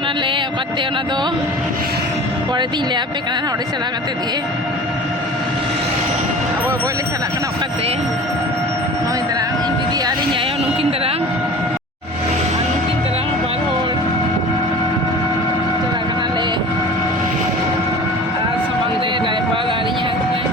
ᱠᱟᱱᱟᱞᱮ ᱚᱠᱟᱛᱮ ᱚᱱᱟ ᱫᱚ ᱯᱚᱨᱮ ᱫᱤᱱ ᱞᱟᱹᱭ ᱟᱯᱮ ᱠᱟᱱᱟ ᱚᱸᱰᱮ ᱪᱟᱞᱟᱣ ᱠᱟᱛᱮ ᱜᱮ ᱟᱵᱚ ᱞᱮ ᱪᱟᱞᱟᱜ ᱠᱟᱱᱟ ᱚᱠᱟᱛᱮ ᱱᱚᱜᱼᱚᱭ ᱫᱟᱨᱟᱝ ᱤᱧ ᱫᱤᱫᱤ ᱟᱨ ᱤᱧ ᱟᱭᱳ ᱱᱩᱠᱤᱱ ᱫᱟᱨᱟᱝ ᱵᱟᱨ ᱦᱚᱲ ᱪᱟᱞᱟᱜ ᱠᱟᱱᱟᱞᱮ ᱟᱨ ᱥᱟᱢᱟᱝ ᱨᱮ ᱰᱨᱟইᱵᱷᱟর ᱟᱨ ᱤᱧ ᱦᱟᱥᱵᱮন্ᱰ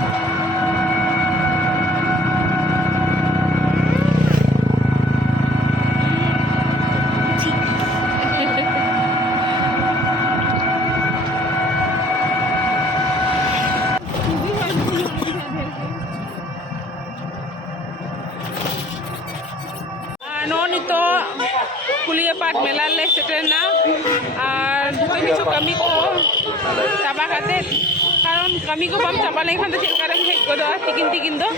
कुलिया पाट मेला ले सेटेना और जतो किछु कमी को चाबा खाते कारण कमी को बम चाबा लेखान तो चेक करे हेज गोदो तिकिन तिकिन दो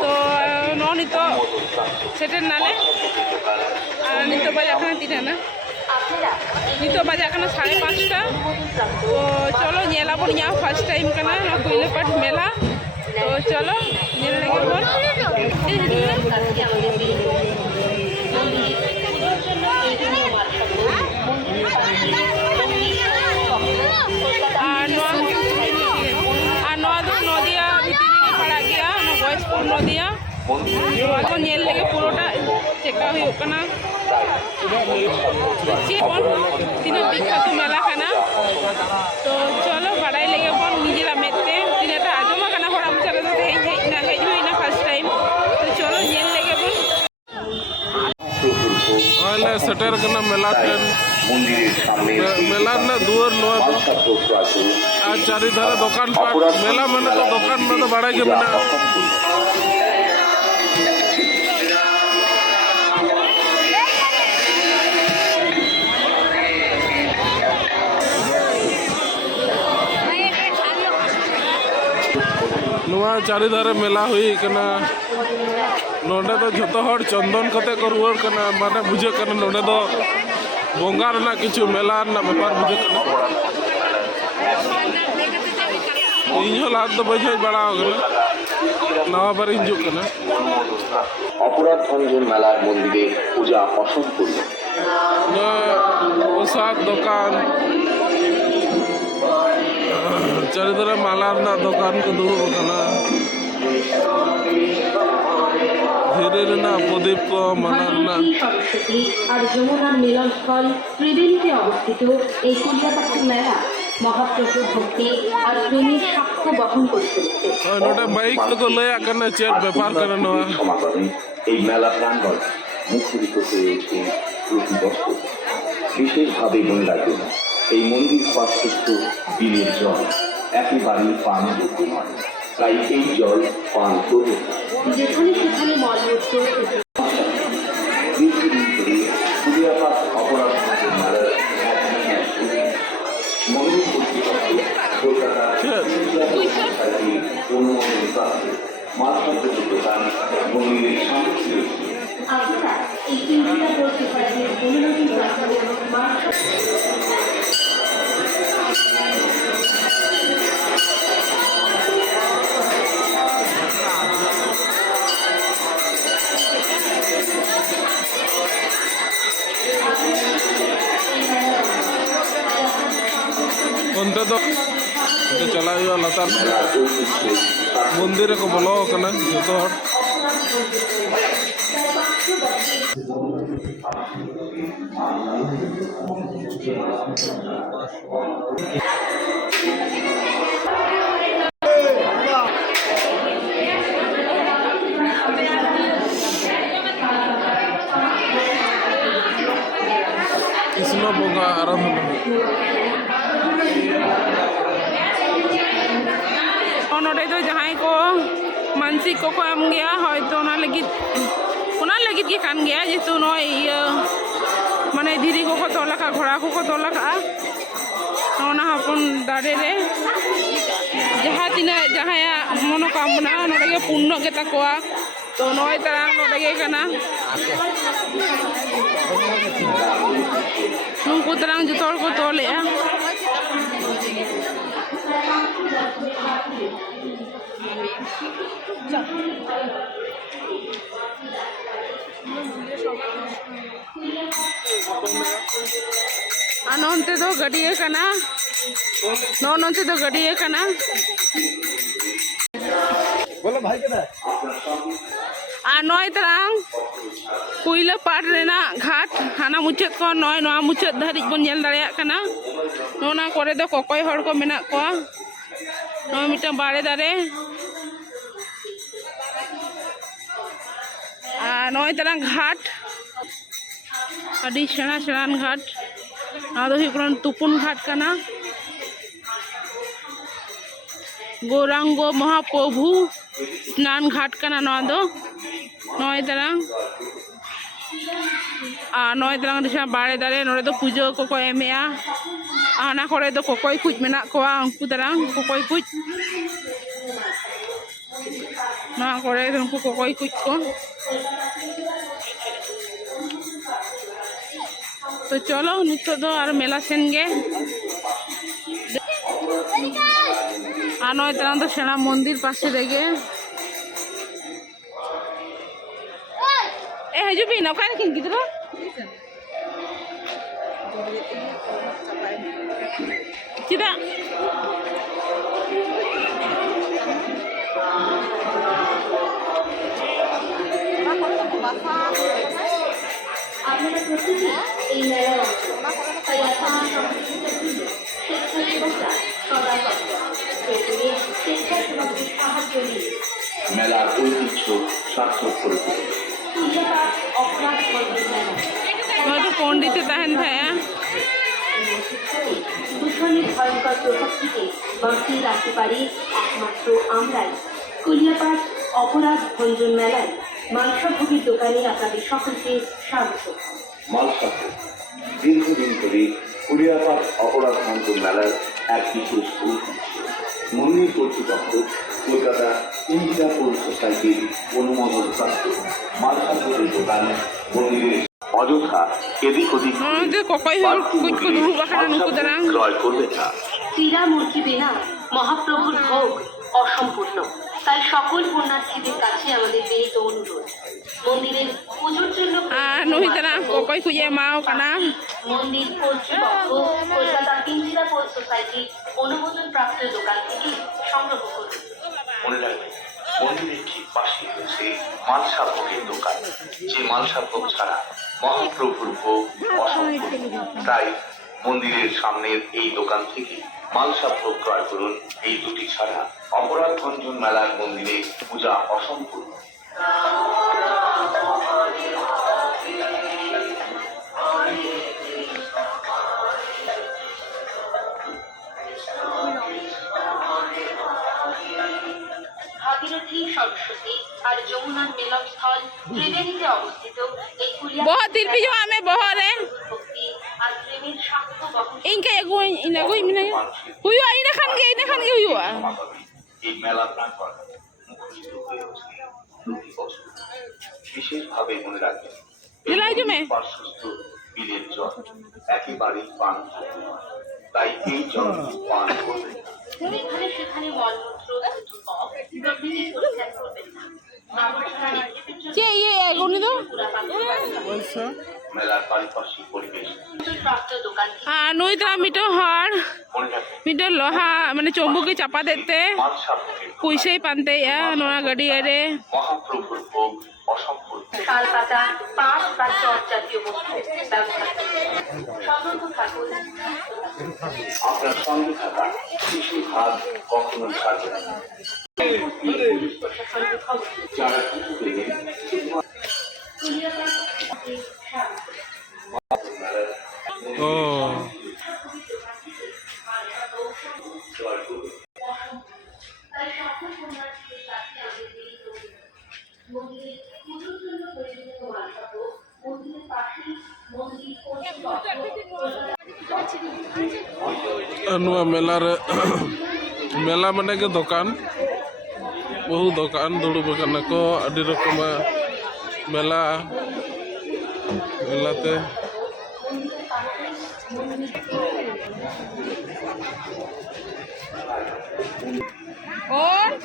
तो नो नितो सेटेन नाले और नितो बाजा खाना तिना नितो बाजा खाना 5:30 तो चलो नेला बोन या फर्स्ट टाइम कना ना कुलिया पाट मेला तो चलो नेल लगे बोन नदिया भीतर पड़ा गया वॉइसपुर नदिया तो नेल लगे पुरोटा चेका हुआ तीन विख्यात मेला खाना तो चलो बड़ाई लगे बन निजेरा मेते तीन आजमा खाना हड़ा मुचारे तो हेज हुईना फर्स्ट टाइम तो चलो नेल लगे बन आले सेटर कना मेला टेन मेला ना दुआर नोआ दो आज चारि धारा दुकान पाट मेला माने तो दुकान में तो बड़ा के मेना नुआ चारि धारा मेला हुई कना नोडे तो जतो हर चंदन कते को रुआर कना माने बुझे कना नोडे तो बोंगार ना किछु मेला ना व्यापार बुझे कना इहो लाग तो बजे बड़ा हो गना नवा बार हिजु कना अपराध भंजन मेलार मंदिरे पूजा असंपूर्ण पोशाक दुकान चारिधारा मालार ना दुकान को दुड़ुब कना धीरे ना प्रदीप को मनार ना और যমুনার মিলনস্থল ত্রিবেণীতে অবস্থিত এই কুলিয়াপাট্টি মেলা মহাপ্রভু ভক্তি আর প্রেমের সাক্ষ্য বহন করে চলেছে নটা বাইক তো লয়া কানা চেক ব্যাপার করে না এই মেলা প্রাঙ্গণ মুখরিত হয়ে ওঠে প্রতি বছর বিশেষভাবে মনে রাখবেন এই মন্দির পার্শ্বস্থ বিলের জল একেবারেই পানযোগ্য নয় তাই এই জল পান করবে যেখানে সেখানে মলমূত্র অপরাধ মেলার মন্দির কলকাতা অনুমোদন প্রাপ্ত মাত্র দোকান মন্দিরের সামনে আপনারা এই তিনটা বলতে পারেন অনুমোদন প্রাপ্ত तो चला लतार मंदिर को बोलो कना जो कृष्ण बंगा आराधना नोडे तो जहाँ को मानसिक को एम गया तो लगित के कान गया जेतु नय माने धीरी को तोलका घोड़ा को तोलका ना हपन दाड़े रे जहाँ तीना जहाँ मनोकामना नोडे के पूर्ण के तकोआ तो नय तरह नोडे के कना नुकु तरह जो को तोले ᱟᱨ ᱱᱚᱱᱛᱮ ᱫᱚ ᱜᱟᱹᱰᱭᱟᱹ ᱠᱟᱱᱟ ᱱᱚᱱᱛᱮ ᱫᱚ ᱜᱟᱹᱰᱭᱟᱹ ᱠᱟᱱᱟ ᱟᱨ ᱱᱚᱭ ᱛᱟᱨᱟᱝ ᱠᱩᱭᱞᱟᱹ ᱯᱟᱴ ᱨᱮᱱᱟᱜ ᱜᱷᱟᱴ ᱦᱟᱱᱟ ᱢᱩᱪᱟᱹᱫ ᱠᱷᱚᱱ ᱱᱚᱣᱟ ᱢᱩᱪᱟᱹᱫ ᱫᱷᱟᱹᱨᱤᱡ ᱵᱚᱱ ᱧᱮᱞ ᱫᱟᱲᱮᱭᱟᱜ ᱠᱟᱱᱟ ᱱᱚᱣᱟ ᱠᱚᱨᱮ ᱫᱚ ᱠᱚᱠᱚᱭ ᱦᱚᱲ ᱠᱚ ᱢᱮᱱᱟᱜ ᱠᱚᱣᱟ ᱱᱚᱣᱟ ᱢᱤᱫᱴᱟᱝ ᱵᱟᱲᱮ ᱫᱟᱨᱮ ᱟᱨ ᱱᱚᱭ ᱛᱟᱨᱟᱝ ᱜᱷᱟᱴ ᱟᱹᱰᱤ ᱥᱮᱬᱟ ᱥᱮᱬᱟᱱ ᱜᱷᱟᱴ ᱱᱚᱣᱟ ᱫᱚ ᱦᱩᱭᱩᱜ ᱠᱟᱱᱟ ᱛᱩᱯᱩᱱ ᱜᱷᱟᱴ ᱠᱟᱱᱟ गौरांग महाप्रभु स्नान घाट कना नय तरंग बाड़े दारे नोड़े दो पुजो को एमेआ आना करे दो कोकोय कुछ मेना कोआ उनको तरंग कोकोय कुछ ना करे उनको कोकोय कुछ को तो चलो नितो दो और मेला सेन गे আর নয় তারা তো সেনা মন্দির পাশে রেগে এ হাজুবি না ওখানে কিন গিদ্র চিদা আপনারা প্রত্যেকে এই মেলার অংশ তাই আপনারা সদা সাহায্য নিয়ে মেলার ঐতিহ্য সার্থক করে তোলে অপরাধ হয়তো পণ্ডিতে তাহেন ভাইয়া দূষণের ভয়ঙ্কর প্রভাব থেকে বাঁচিয়ে রাখতে পারি একমাত্র আমরাই কুলিয়াপাট অপরাধ ভঞ্জন মেলায় মাংসভোগীর দোকানে আপনাদের সকলকে স্বাগত মালসাপুর দীর্ঘদিন ধরে কুলিয়াপাট অপরাধ ভঞ্জন মেলার এক বিশেষ ঐতিহ্য মন্দির কর্তৃপক্ষ কলকাতা ইন্ডিয়া পৌর সোসাইটির অনুমোদন প্রাপ্ত মালসাপুরের দোকান মন্দিরের অযথা এদিক ওদিক ক্রয় করবে না ক্রীড়ামূর্তি বিনা মহাপ্রভুর ভোগ অসম্পূর্ণ তাই সকল পুণ্যার্থীদের কাছে আমাদের বিনীত অনুরোধ মন্দিরের পুজোর জন্য মন্দির কর্তৃপক্ষ কলকাতা ইন্দিরা পৌর সোসাইটির অনুমোদন প্রাপ্ত দোকান থেকে সংগ্রহ করুন মনে রাখবেন মন্দিরের ঠিক পাশে রয়েছে মালসা ভোগের দোকান যে মালসা ভোগ ছাড়া মহাপ্রভুর ভোগ অসম্পূর্ণ তাই মন্দিরের সামনের এই দোকান থেকে মালসা ভোগ ক্রয় করুন এই দুটি ছাড়া অপরাধ ভঞ্জন মেলার মন্দিরে পূজা অসম্পূর্ণ ভাগীরথী সরস্বতী আর যমুনার মিলনস্থল ত্রিবেণীতে অবস্থিত এই बहुत तिरपी जो हमें बहुत है ভক্তি আর প্রেমের সাক্ষ্য বহন इनके एगो मिने हुआ इने खान के हुआ এই মেলা প্রাঙ্গণ মুখরিত হয়ে ওঠে প্রতি বছর বিশেষভাবে মনে রাখবেন দিলাই জমে পার্শ্বস্থ বিলের জল একেবারেই পান যোগ্য নয় তাই এই জল পান করবেন না যেখানে সেখানে মলমূত্র প্রভৃতি পরিত্যাগ করবেন না के ये एगो नि दो মেলার পারিপার্শ্বিক পরিবেশ প্রাপ্ত দোকান हाँ नुई तरह मिटो हर মনে রাখবেন मिटो लोहा मैंने चौंबुकी चापा देते মালসা ভোগের पुइसे पानते या नोना गड़ी रे মহাপ্রভুর ভোগ অসম্পূর্ণ শাল পাতা পাঁচ বা চট জাতীয় বস্তু ব্যবহার সতর্ক থাকুন আপনার সঙ্গে থাকা শিশু হাত কখনো ছাড়বে না যারা শিশু পেয়ে मेला माने के दुकान बहु दुकान दुड़ुब को अड़ी रकम मेला मेलाते और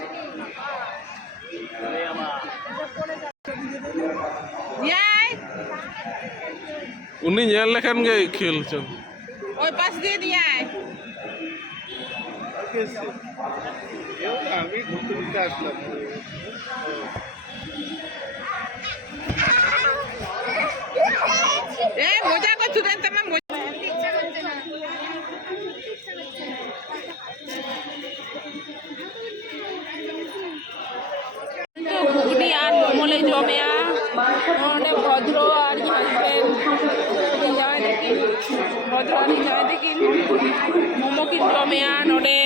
उन्हीं खेल चल ওই পাশ দিয়ে নিয়ে আয় আমি ঘুরতে ঘুরতে আসলাম এ মজা করছো রে তোমার মজা ঘুগনি আর মোমলে জমেয়া অনেক ভদ্র আর হাজবেন্ড যাওয়াই দেখি ভদ্র আর যাওয়াই দেখি মোমো কিন জমেয়া নಡೆ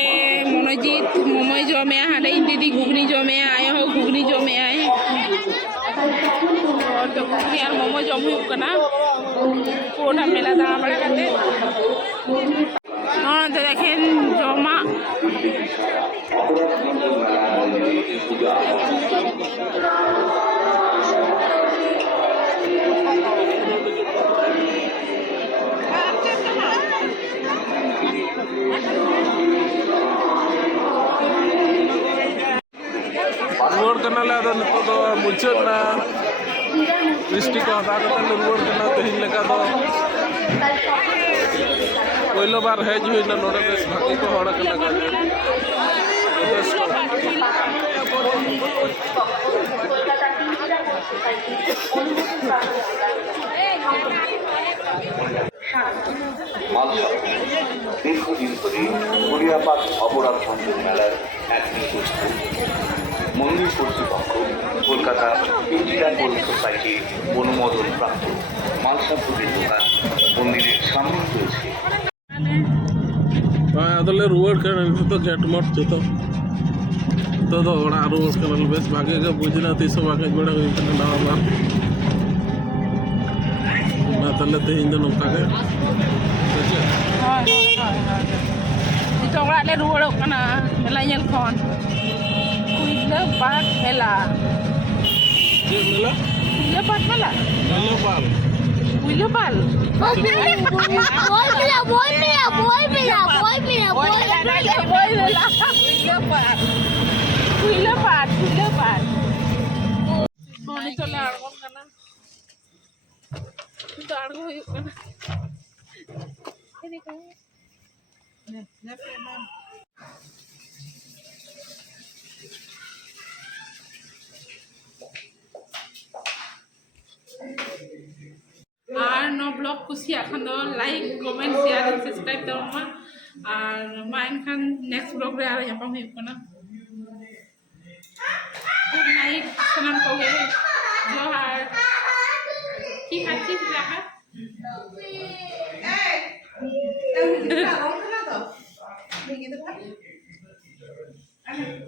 মনোজিৎ মোমোই জমেয়া হাঁড়ে দিদি ঘুগনি জমেয়া আয় হোক ঘুগনি জমে আয় तो घुगनी और मोमो जम हुई कना पूरा मेला दाड़ा बड़ा करते हाँ तो देखें जमा रुआड़ कनाले अदो नितो दो मुचाद ना मिस्टी को हटा कते रुआड़ कना तेहिन लेका दो पहिलो बार हेज हुई ना नोडे बेस भागी को हड़ा कना का দীর্ঘদিন ধরে গড়িয়াপাট অপরাধ ভঞ্জন মেলার এক নির্দিষ্ট মন্দির কর্তৃপক্ষ কলকাতা ইন্ডিয়ান সোসাইটির অনুমোদন প্রাপ্ত মালসাপুরের দোকান মন্দিরের সামনে রয়েছে ಅದಲ್ಲೇ ರುವಾಡ್ ಕಣ तो गेट मत तो ओड़ा रुआड़ कना बेस भागे के बुझना तीसो भागे बड़ा हुई कना दावा बार मैं तले तेहिन दो नोका के itu orang ada dua orang kena melayang kon kuila pat mela जे मिला kuila pat mela हेलो बाल kuila pal boy mila kuila pat ini to la argon kana itu argo huyuk kana ini kan R no blog খুশি এখন তো like comment share subscribe দাও মা আর মা এনখান next blog রে আর ইয়াপা হুᱭᱩᱜ ᱠᱟᱱᱟ গুড নাইট সালাম কোগে জোহার কি খাচ্ছিস দেখা